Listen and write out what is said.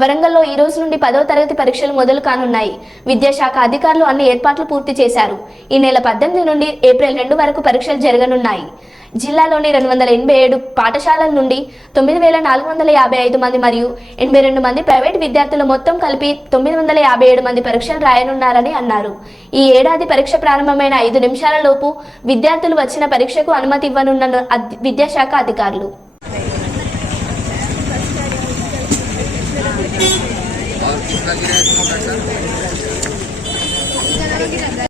వరంగల్లో ఈ రోజు నుండి పదో తరగతి పరీక్షలు మొదలు కానున్నాయి విద్యాశాఖ అధికారులు అన్ని ఏర్పాట్లు పూర్తి చేశారు ఈ నెల పద్దెనిమిది నుండి ఏప్రిల్ రెండు వరకు పరీక్షలు జరగనున్నాయి జిల్లాలోని రెండు వందల ఎనభై ఏడు పాఠశాలల నుండి తొమ్మిది వేల నాలుగు వందల యాభై ఐదు మంది మరియు ఎనభై రెండు మంది ప్రైవేట్ విద్యార్థులు మొత్తం కలిపి తొమ్మిది వందల యాభై ఏడు మంది పరీక్షలు రాయనున్నారని అన్నారు ఈ ఏడాది పరీక్ష ప్రారంభమైన ఐదు నిమిషాలలోపు విద్యార్థులు వచ్చిన పరీక్షకు అనుమతి ఇవ్వనున్న విద్యాశాఖ అధికారులు Gracias.